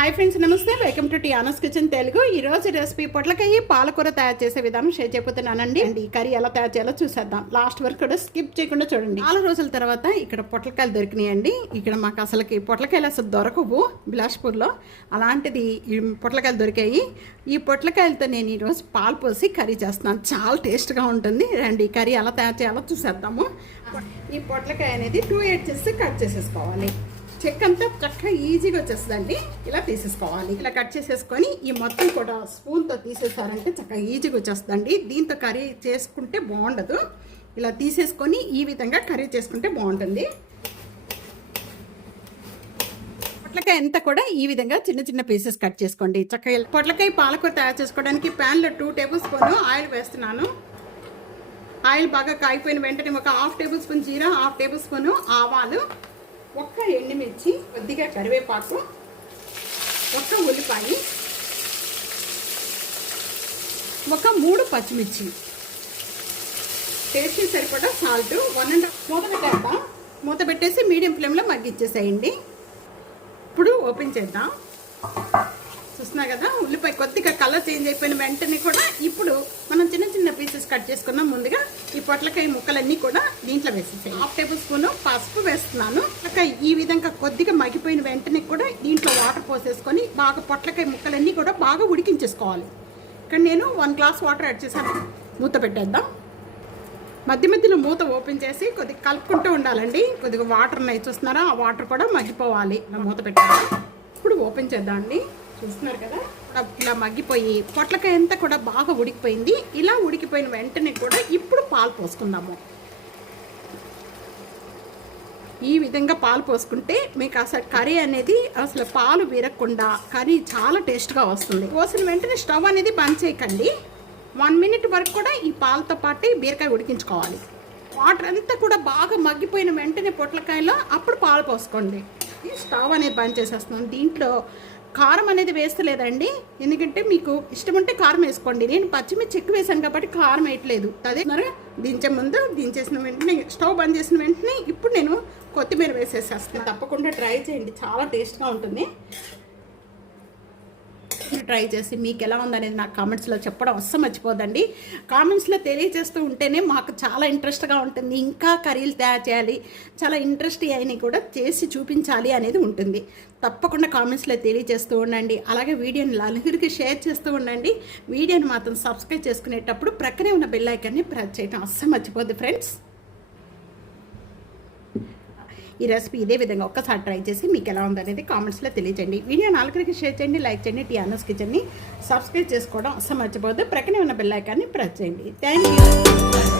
Hi friends నమస్తే. Welcome to టియానస్ kitchen Telugu ఈ రోజు రెసిపీ పొట్లకాయ పాలకూర తయారు చేసే విధానం షేర్ చేయబోతున్నానండి. అండ్ ఈ కర్రీ ఎలా తయారు చేయాలో చూసేద్దాం. లాస్ట్ వరకు కూడా స్కిప్ చేయకుండా చూడండి. చాలా రోజుల తర్వాత ఇక్కడ పొట్లకాయలు దొరికినాయండి. ఇక్కడ మాకు అసలుకి పొట్లకాయలు అసలు దొరకవు బిలాష్పూర్లో. అలాంటిది ఈ పొట్లకాయలు దొరికాయి. ఈ పొట్లకాయలతో నేను ఈరోజు పాలు పోసి కర్రీ చేస్తున్నాను. చాలా టేస్ట్గా ఉంటుంది. రండి ఈ కర్రీ ఎలా తయారు చేయాలో చూసేద్దాము. ఈ పొట్లకాయ అనేది టూ ఎయిట్ చేసి కట్ చేసేసుకోవాలి. చెక్ అంతా చక్కగా ఈజీగా వచ్చేస్తుందండి. ఇలా తీసేసుకోవాలి. ఇలా కట్ చేసేసుకొని ఈ మొత్తం కూడా స్పూన్తో తీసేసారంటే చక్కగా ఈజీగా వచ్చేస్తుందండి. దీంతో కర్రీ చేసుకుంటే బాగుండదు. ఇలా తీసేసుకొని ఈ విధంగా కర్రీ చేసుకుంటే బాగుంటుంది. పొట్లకాయ అంతా కూడా ఈ విధంగా చిన్న చిన్న పీసెస్ కట్ చేసుకోండి. చక్కగా పొట్లకాయ పాలకూర తయారు చేసుకోవడానికి ప్యాన్లో టూ టేబుల్ స్పూన్ ఆయిల్ వేస్తున్నాను. ఆయిల్ బాగా కాగిపోయిన వెంటనే ఒక హాఫ్ టేబుల్ స్పూన్ జీరా హాఫ్ టేబుల్ స్పూన్ ఆవాలు. ఎండుమిర్చి కొద్దిగా కరివేపాకు ఒక ఉల్లిపాయ ఒక మూడు పచ్చిమిర్చి. టేస్ట్కి సరిపడా సాల్ట్ వన్ అండ్ మూత పెట్టేద్దాం మూత పెట్టేసి మీడియం ఫ్లేమ్లో మగ్గిచ్చేసేయండి ఇప్పుడు ఓపెన్ చేద్దాం. చూస్తున్నా కదా ఉల్లిపాయ కొద్దిగా కలర్ చేంజ్ అయిపోయిన వెంటనే కూడా ఇప్పుడు మనం చిన్న చిన్న పీసెస్ కట్ చేసుకున్నాం ముందుగా ఈ పొట్లకాయ ముక్కలన్నీ కూడా దీంట్లో వేసేసాయి హాఫ్ టేబుల్ స్పూన్ పసుపు వేస్తున్నాను. అక్క ఈ విధంగా కొద్దిగా మగిపోయిన వెంటనే కూడా దీంట్లో వాటర్ పోసేసుకొని బాగా పొట్లకాయ ముక్కలన్నీ కూడా బాగా ఉడికించేసుకోవాలి. ఇక్కడ నేను వన్ గ్లాస్ వాటర్ యాడ్ చేశాను. మూత పెట్టేద్దాం. మధ్య మధ్యలో మూత ఓపెన్ చేసి కొద్దిగా కలుపుకుంటూ ఉండాలండి. కొద్దిగా వాటర్ ఉన్నాయి చూస్తున్నారా? ఆ వాటర్ కూడా మగ్గిపోవాలి. మూత పెట్టాలి ఇప్పుడు ఓపెన్ చేద్దామండి. చూస్తున్నారు కదా? ఇలా మగ్గిపోయి పొట్లకాయ అంతా కూడా బాగా ఉడికిపోయింది. ఇలా ఉడికిపోయిన వెంటనే కూడా ఇప్పుడు పాలు పోసుకుందాము. ఈ విధంగా పాలు పోసుకుంటే మీకు అసలు కర్రీ అనేది అసలు పాలు విరగకుండా కర్రీ చాలా టేస్ట్గా వస్తుంది. పోసిన వెంటనే స్టవ్ అనేది బంద్ చేయకండి. వన్ మినిట్ వరకు కూడా ఈ పాలతో పాటే బీరకాయ ఉడికించుకోవాలి. వాటర్ అంతా కూడా బాగా మగ్గిపోయిన వెంటనే పొట్లకాయలో అప్పుడు పాలు పోసుకోండి. ఈ స్టవ్ అనేది బంద్ చేసేస్తున్నాను. దీంట్లో కారం అనేది వేస్తలేదండి. ఎందుకంటే మీకు ఇష్టం ఉంటే కారం వేసుకోండి. నేను పచ్చిమిర్చి ఎక్కువ వేసాను కాబట్టి కారం వేయట్లేదు. అదే మరి దించే ముందు దించేసిన వెంటనే స్టవ్ బంద్ చేసిన వెంటనే ఇప్పుడు నేను కొత్తిమీర వేసేసేస్తాను తప్పకుండా ట్రై చేయండి. చాలా టేస్ట్గా ఉంటుంది. ట్రై చేసి మీకు ఎలా ఉందనేది నాకు కామెంట్స్లో చెప్పడం అస్సలు మర్చిపోదండి కామెంట్స్లో తెలియజేస్తూ ఉంటేనే మాకు చాలా ఇంట్రెస్ట్గా ఉంటుంది. ఇంకా కర్రీలు తయారు చేయాలి చాలా ఇంట్రెస్ట్ అయినవి కూడా చేసి చూపించాలి అనేది ఉంటుంది. తప్పకుండా కామెంట్స్లో తెలియజేస్తూ ఉండండి. అలాగే వీడియోని నలుగురికి షేర్ చేస్తూ ఉండండి. వీడియోని మాత్రం సబ్స్క్రైబ్ చేసుకునేటప్పుడు ప్రక్కనే ఉన్న బెల్ ఐకాన్ని ప్రెస్ చేయడం అస్సలు మర్చిపోద్ది ఫ్రెండ్స్. ఈ రెసిపీ ఇదే విధంగా ఒక్కసారి ట్రై చేసి మీకు ఎలా ఉందనేది కామెంట్స్లో తెలియజేయండి. వీడియో నాలుగురికి షేర్ చేయండి లైక్ చేయండి టియానోస్ కిచెన్ని సబ్స్క్రైబ్ చేసుకోవడం అసలు మర్చిపోద్దు ప్రక్కనే ఉన్న బెల్ ఐకాన్ని ప్రెస్ చేయండి. Thank you